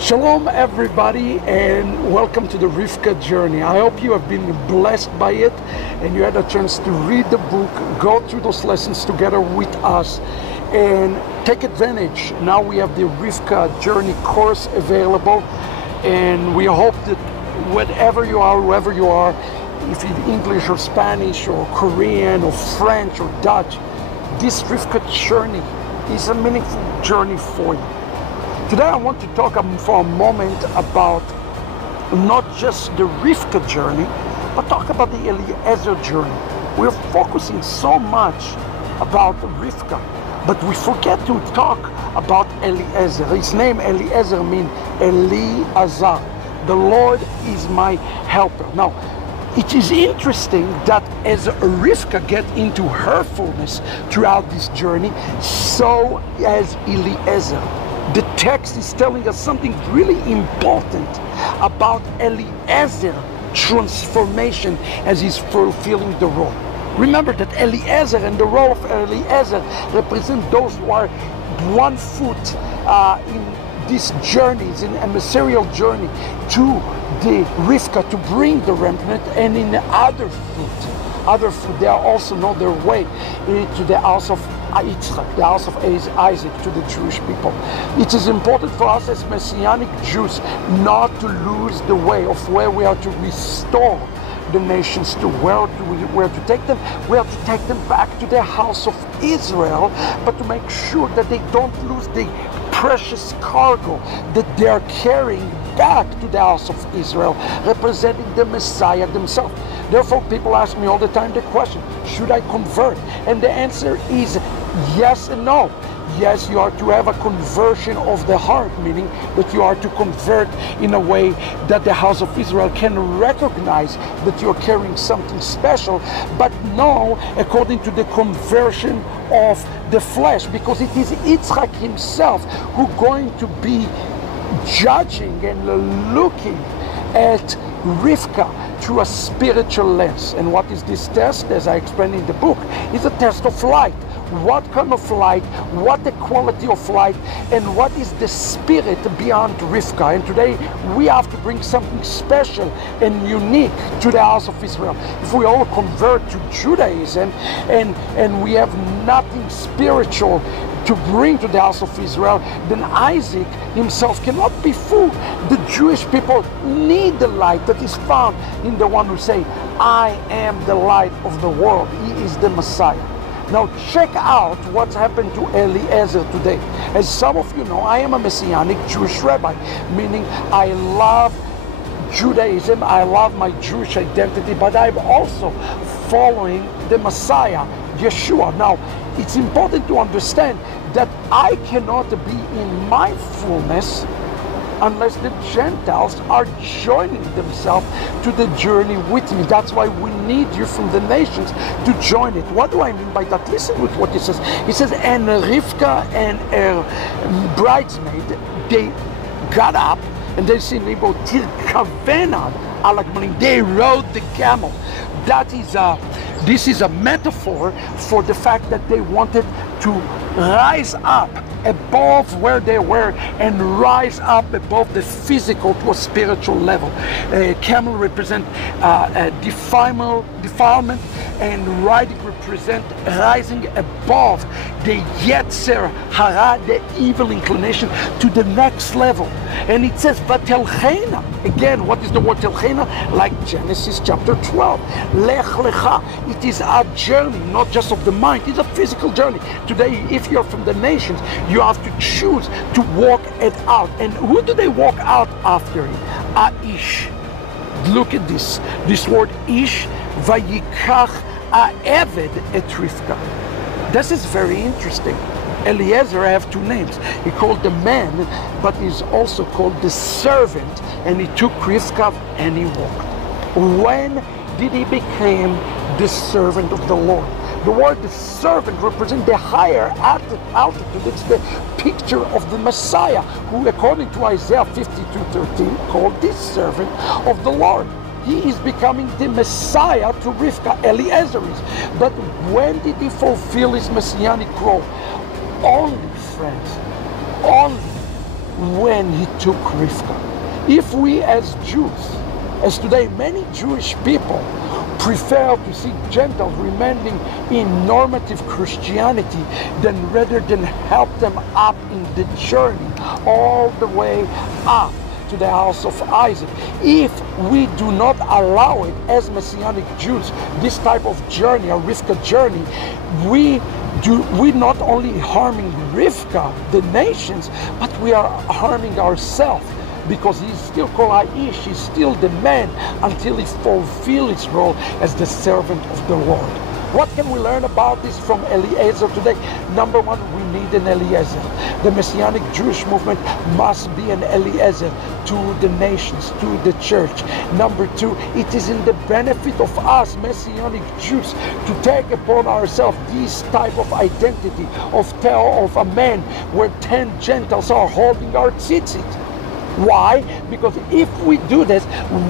Shalom everybody, and welcome to the Rivka journey. I hope you have been blessed by it and you had a chance to read the book, go through those lessons together with us and take advantage. Now we have the Rivka journey course available, and we hope that whatever you are, whoever you are, if it's English or Spanish or Korean or French or Dutch, this Rivka journey is a meaningful journey for you. Today I want to talk for a moment about not just the Rivka journey, but talk about the Eliezer journey. We're focusing so much about Rivka, but we forget to talk about Eliezer. His name Eliezer means Eliezer. The Lord is my helper. Now, it is interesting that as Rivka gets into her fullness throughout this journey, so as Eliezer. The text is telling us something really important about Eliezer transformation as he's fulfilling the role. Remember that Eliezer and the role of Eliezer represent those who are 1 foot in these journeys, in a emissarial journey to the Rivka to bring the remnant, and in the other foot they are also know their way to the house of Yitzchak, the house of Isaac, to the Jewish people. It is important for us as Messianic Jews not to lose the way of where we are to restore the nations to. Where to take them? We have to take them back to the house of Israel, but to make sure that they don't lose the precious cargo that they are carrying back to the house of Israel, representing the Messiah themselves. Therefore, people ask me all the time the question, should I convert? And the answer is yes and no. Yes, you are to have a conversion of the heart, meaning that you are to convert in a way that the house of Israel can recognize that you're carrying something special, but no, according to the conversion of the flesh, because it is Yitzchak himself who going to be judging and looking at Rivka through a spiritual lens. And what is this test? As I explained in the book, is a test of light. What kind of light, what the quality of light, and what is the spirit beyond Rivka. And today we have to bring something special and unique to the house of Israel. If we all convert to Judaism and we have nothing spiritual to bring to the house of Israel, then Isaac himself cannot be fooled. The Jewish people need the light that is found in the one who say, I am the light of the world. He is the Messiah. Now check out what's happened to Eliezer today. As some of you know, I am a Messianic Jewish rabbi, meaning I love Judaism, I love my Jewish identity, but I'm also following the Messiah, Yeshua. Now, it's important to understand that I cannot be in my fullness unless the Gentiles are joining themselves to the journey with me. That's why we need you from the nations to join it. What do I mean by that? Listen with what he says. He says, and Rivka and her bridesmaid, they got up and they said, they rode the camel. This is a metaphor for the fact that they wanted to rise up above where they were and rise up above the physical to a spiritual level. Camel represent defilement, and riding represent rising above the Yetzer Hara, the evil inclination, to the next level. And it says Vatelchena. Again, what is the word telchena? Like Genesis chapter 12. Lech lecha. It is a journey, not just of the mind. It's a physical journey. Today, if you're from the nations, you have to choose to walk it out. And who do they walk out after it? Aish. Look at this. This word ish, vayikach ha'eved et Rivka. This is very interesting. Eliezer have 2 names. He called the man, but he's also called the servant, and he took Rivka and he walked. When did he become the servant of the Lord? The word the servant represents the higher altitude. It's the picture of the Messiah, who according to Isaiah 52:13 called this servant of the Lord. He is becoming the Messiah to Rivka, Eliezer is. But when did he fulfill his messianic role? Only, friends, only when he took Rivka. If we as Jews, as today many Jewish people prefer to see Gentiles remaining in normative Christianity than rather than help them up in the journey all the way up to the house of Isaac. If we do not allow it as Messianic Jews, this type of journey, a Rivka journey, we not only harming Rivka, the nations, but we are harming ourselves, because he's still called Aish, he's still the man until he fulfills his role as the servant of the Lord. What can we learn about this from Eliezer today? Number one, we need an Eliezer. The Messianic Jewish movement must be an Eliezer to the nations, to the church. Number two, it is in the benefit of us Messianic Jews to take upon ourselves this type of identity of a man where 10 Gentiles are holding our tzitzit. Why? Because if we do this,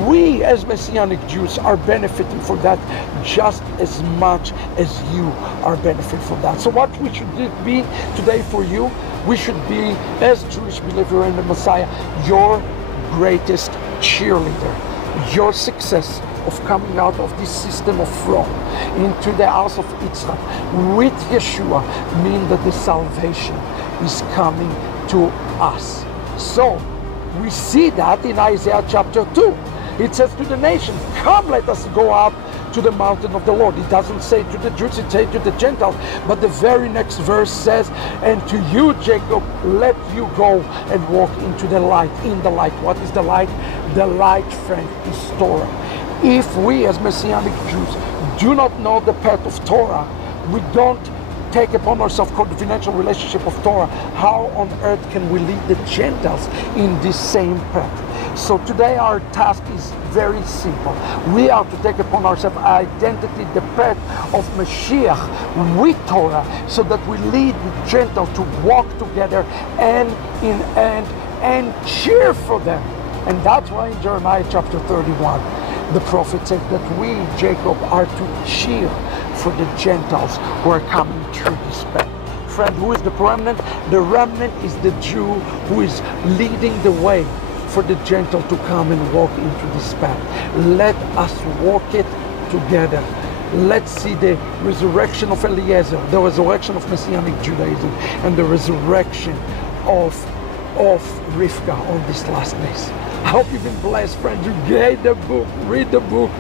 we as Messianic Jews are benefiting from that just as much as you are benefiting from that. So what we should be today for you, we should be, as Jewish believer in the Messiah, your greatest cheerleader. Your success of coming out of this system of Rome into the house of Yitzchak with Yeshua means that the salvation is coming to us. So we see that in Isaiah chapter 2. It says to the nations, come, let us go up to the mountain of the Lord. It doesn't say to the Jews, it says to the Gentiles. But the very next verse says, and to you, Jacob, let you go and walk into the light, in the light. What is the light? The light, friend, is Torah. If we as Messianic Jews do not know the path of Torah, we don't take upon ourselves confidential relationship of Torah, how on earth can we lead the Gentiles in this same path? So today our task is very simple. We are to take upon ourselves identity, the path of Mashiach with Torah, so that we lead the Gentiles to walk together hand in hand and cheer for them. And that's why in Jeremiah chapter 31, the prophet said that we, Jacob, are to cheer for the Gentiles who are coming through this path. Friend, who is the remnant? The remnant is the Jew who is leading the way for the Gentile to come and walk into this path. Let us walk it together. Let's see the resurrection of Eliezer, the resurrection of Messianic Judaism, and the resurrection of Rivka on these last days. I hope you've been blessed, friends. You get the book, read the book,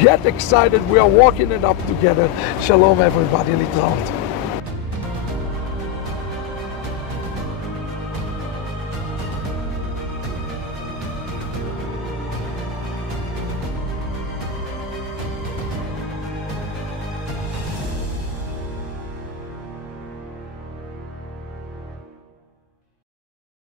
get excited. We are walking it up together. Shalom, everybody. Détonnante.